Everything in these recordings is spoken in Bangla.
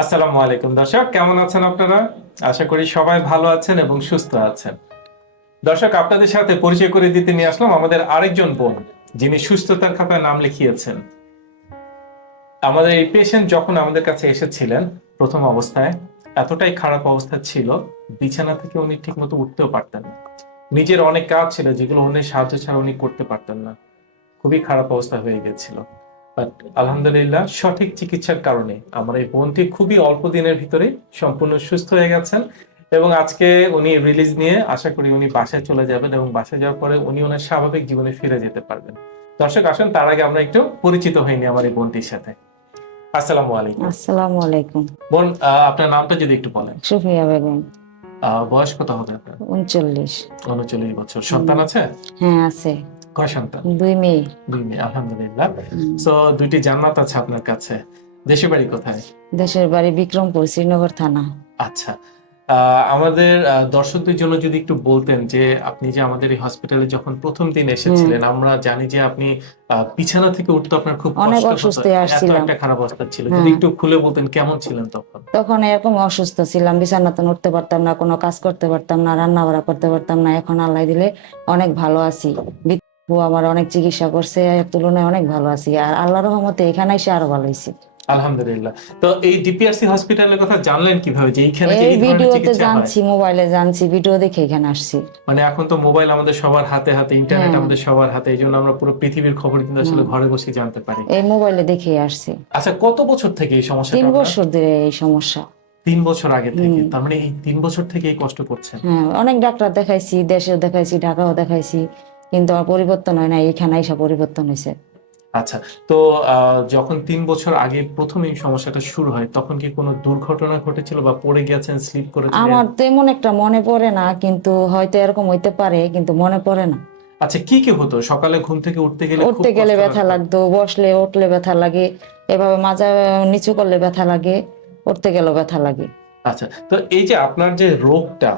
আসসালামু আলাইকুম দর্শক, কেমন আছেন আপনারা? আশা করি সবাই ভালো আছেন এবং সুস্থ আছেন। দর্শক, আপনাদের সাথে পরিচয় করে দিতে নিয়ে আসলাম আমাদের আরেকজন বোন, যিনি সুস্থতার খাতায় নাম লিখিয়েছেন। আমাদের এই পেশেন্ট যখন আমাদের কাছে এসেছিলেন, প্রথম অবস্থায় এতটাই খারাপ অবস্থা ছিল, বিছানা থেকে উনি ঠিকমতো উঠতেও পারতেন না। নিজের অনেক কাজ ছিল, যেগুলো উনি সাহায্য ছাড়া উনি করতে পারতেন না। খুবই খারাপ অবস্থা হয়ে গেছিল। বাট আলহামদুলিল্লাহ সঠিক চিকিৎসার কারণে আমার এই বোনটি খুবই অল্প দিনের ভিতরে সম্পূর্ণ সুস্থ হয়ে গেছেন এবং আজকে উনি রিলিজ নিয়ে আশা করি উনি বাসায় চলে যাবেন এবং বাসায় যাওয়ার পরে উনি ওনার স্বাভাবিক জীবনে ফিরে যেতে পারবেন। দর্শক আসুন তার আগে আমরা একটু পরিচিত হইনি আমার এই বোনটির সাথে। আসসালামু আলাইকুম। আসসালামু আলাইকুম। বোন আপনার নামটা যদি একটু বলেন। সুফিয়া বেগম। বয়স কত হবে আপনার? উনচল্লিশ। উনচল্লিশ বছর। সন্তান আছে? হ্যাঁ আছে। কয় সন্তান? দুই মেয়ে। দুই মেয়ে আলহামদুলিল্লাহ। হুম। তো দুইটি জান্নাত আছে আপনার কাছে। দেশে বাড়ি কোথায়? দেশের বাড়ি বিক্রমপুর শ্রীনগর থানা। আচ্ছা। আমাদের দর্শকদের জন্য যদি একটু বলতেন যে আপনি যে আমাদের এই হসপিটালে যখন প্রথম দিন এসেছিলেন আমরা জানি যে আপনি বিছানা থেকে উঠতে আপনার খুব অনেক এত আসছিলাম। একটা খারাপ অবস্থা ছিল। হ্যাঁ। যদি একটু খুলে বলতেন কেমন ছিলেন তখন? তখন এরকম অসুস্থ ছিলাম বিছানাতে উঠতে পারতাম না কোনো কাজ করতে পারতাম না রান্না বাড়া করতে পারতাম না। এখন আল্লাহ দিলে অনেক ভালো আছি। ও আমার অনেক চিকিৎসা করছে এর তুলনায় অনেক ভালো আছি। আর আল্লাহ রহমতে এখানে এসে আরও ভালো হয়েছি। আলহামদুলিল্লাহ। তো এই ডিপিআরসি হসপিটালের কথা জানলেন কীভাবে যে এইখানে এই এই ভিডিওতে জানছি মোবাইলে জানছি ভিডিও দেখে এখানে আসছি। মানে এখন তো মোবাইল আমাদের সবার হাতে হাতে ইন্টারনেট হ্যাঁ। আমাদের সবার হাতে আমরা পুরো পৃথিবীর খবর কিন্তু আসলে ঘরে বসে জানতে পারি। এই মোবাইলে দেখে আসছি। আচ্ছা কত বছর থেকে এই সমস্যা তিন বছর ধরে এই সমস্যা। তিন বছর আগে থেকে তার মানে এই তিন বছর থেকে এই কষ্ট করছেন? হ্যাঁ অনেক ডাক্তার দেখাইছি দেশেও দেখাইছি ঢাকাও দেখাইছি। কিন্তু আমার পরিবর্তন হয় না এখানে এসে পরিবর্তন হয়েছে আচ্ছা তো যখন তিন বছর আগে প্রথম এই সমস্যাটা শুরু হয় তখন কি কোনো দুর্ঘটনা ঘটেছিল বা পড়ে গেছেন স্লিপ করেছিলেন আমার তেমন একটা মনে পড়ে না কিন্তু হয়তো এরকম হইতে পারে কিন্তু মনে পড়ে না। আচ্ছা কি কি হতো? সকালে ঘুম থেকে উঠতে গেলে খুব উঠতে গেলে ব্যথা লাগতো? লাগতো বসলে উঠলে ব্যথা লাগে এভাবে মাজা নিচু করলে ব্যথা লাগে উঠতে গেলেও ব্যথা লাগে। আচ্ছা তো এই যে আপনার যে রোগটা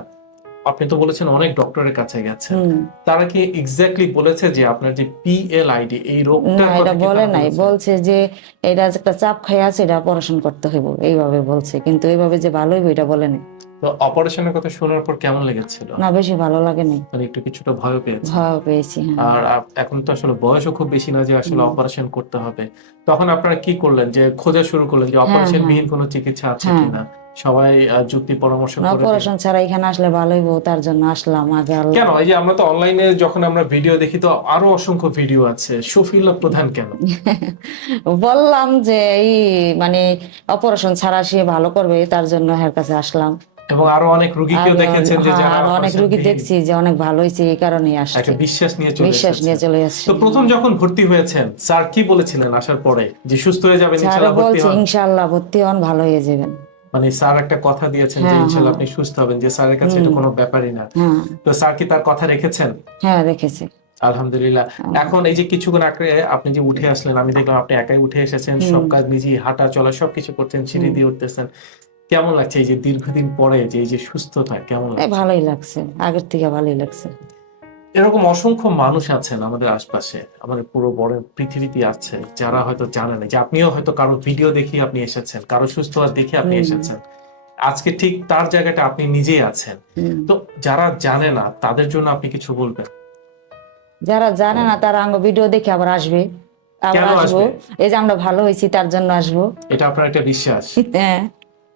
আপনি তো বলেছেন অনেক ডক্টরের কাছে হুম। তারা কি এক্স্যাক্টলি বলেছে যে আপনার যে পিএলআইডি এই রোগটা এটা বলে নাই। বলছে যে এটা একটা চাপ খাই আছে এটা অপারেশন করতে হইব। এইভাবে বলছে। কিন্তু এইভাবে যে ভালো হইব এটা বলে নাই। তো অপারেশনের কথা শোনার পর কেমন লেগেছিল? না বেশি ভালো লাগে নাই। মানে একটু কিছুটা ভয় পেয়েছে। ভয় পেয়েছি হ্যাঁ। আর এখন তো আসলে বয়সও খুব বেশি না যে আসলে অপারেশন করতে হবে। তখন আপনারা কি করলেন? যে খোঁজা শুরু করলেন যে অপারেশন হ্যাঁ। বিহীন কোনো চিকিৎসা আছে হ্যাঁ। কিনা? সবাই যুক্তি পরামর্শ করে অপারেশন ছাড়া এখানে আসলে ভালো হইব তার জন্য আসলাম আগে আল্লাহ। কেন? এই যে আমরা তো অনলাইনে যখন আমরা ভিডিও দেখি তো আরও অসংখ্য ভিডিও আছে। শফিউল্লাহ প্রধান কেন? বললাম যে এই মানে অপারেশন ছাড়া সে ভালো করবে তার জন্য এর কাছে আসলাম। এবং আরও অনেক রুগীকেও দেখেছেন যে হ্যাঁ, যারা অনেক operation রুগী দেখছি যে অনেক ভালো হয়েছে এই কারণে আসছে। একটা বিশ্বাস নিয়ে চলে বিশ্বাস নিয়ে চলে আসছে। তো প্রথম যখন ভর্তি হয়েছেন স্যার কি বলেছিলেন আসার পরে? যে সুস্থ হয়ে যাবেন ইনশাআল্লাহ ভর্তি হন। ইনশাআল্লাহ ভর্তি হন ভালো হয়ে যাবেন। মানে স্যার একটা কথা দিয়েছেন যে হ্যাঁ, ইনশাআল্লাহ হ্যাঁ। আপনি সুস্থ হবেন যে স্যারের কাছে এটা কোনো ব্যাপারই না। হ্যাঁ তো স্যার কি তার কথা রেখেছেন? হ্যাঁ রেখেছে। আলহামদুলিল্লাহ। এখন এই যে কিছুক্ষণ আগে আপনি যে উঠে আসলেন আমি দেখলাম আপনি একাই উঠে এসেছেন সব কাজ নিজেই হাঁটা চলা সবকিছু করছেন সিঁড়ি দিয়ে উঠতেছেন। কেমন লাগছে এই যে দীর্ঘদিন পরে যে এই যে সুস্থতা কেমন লাগছে? ভালোই লাগছে আগের থেকে ভালোই লাগছে। এরকম অসংখ্য মানুষ আছেন আমাদের আশপাশে আমাদের পুরো বড় পৃথিবীতে আছে যারা হয়তো জানে না যে আপনিও হয়তো কারও ভিডিও দেখে আপনি এসেছেন কারও সুস্থ হওয়ার দেখে আপনি এসেছেন। আজকে ঠিক তার জায়গাটা আপনি নিজেই আছেন। তো যারা জানে না তাদের জন্য আপনি কিছু বলবেন? যারা জানে না তারা আঙ্গ ভিডিও দেখে আবার আসবে। আবার আসব? আসবে? এই যে আমরা ভালো হয়েছি তার জন্য আসব। এটা আপনার একটা বিশ্বাস। হ্যাঁ।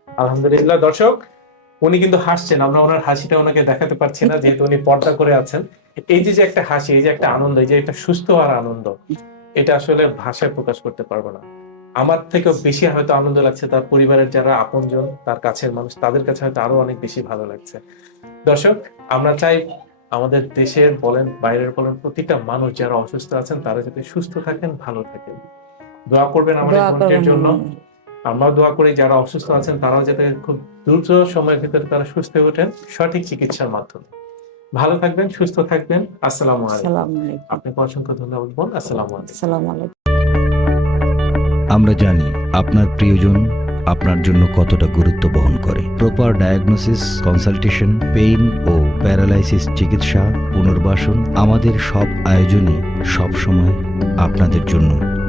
আলহামদুলিল্লাহ দর্শক। উনি কিন্তু হাসছেন আমরা ওনার হাসিটা ওনাকে দেখাতে পারছি না যেহেতু উনি পর্দা করে আছেন। এই যে যে একটা হাসি এই যে একটা আনন্দ এই যে একটা সুস্থ আর আনন্দ এটা আসলে ভাষায় প্রকাশ করতে পারব না। আমার থেকেও বেশি হয়তো আনন্দ লাগছে তার পরিবারের যারা আপনজন তার কাছের মানুষ তাদের কাছে হয়তো আরও অনেক বেশি ভালো লাগছে। দর্শক আমরা চাই আমাদের দেশের বলেন বাইরের বলেন প্রতিটা মানুষ যারা অসুস্থ আছেন তারা যাতে সুস্থ থাকেন ভালো থাকেন। দোয়া করবেন করবেন জন্য। আমরাও দোয়া করি যারা অসুস্থ আছেন তারাও যাতে খুব দ্রুত সময়ের ভিতরে তারা সুস্থ হয়ে ওঠেন সঠিক চিকিৎসার মাধ্যমে। ভালো থাকবেন সুস্থ থাকবেন। আসসালামু আলাইকুম। আপনাকে অসংখ্য ধন্যবাদ বোন। আসসালামু আলাইকুম। আমরা জানি আপনার প্রিয়জন আপনার জন্য কতটা গুরুত্ব বহন করে। প্রপার ডায়াগনোসিস কনসালটেশন পেইন ও প্যারালাইসিস চিকিৎসা পুনর্বাসন আমাদের সব আয়োজনই সবসময় আপনাদের জন্য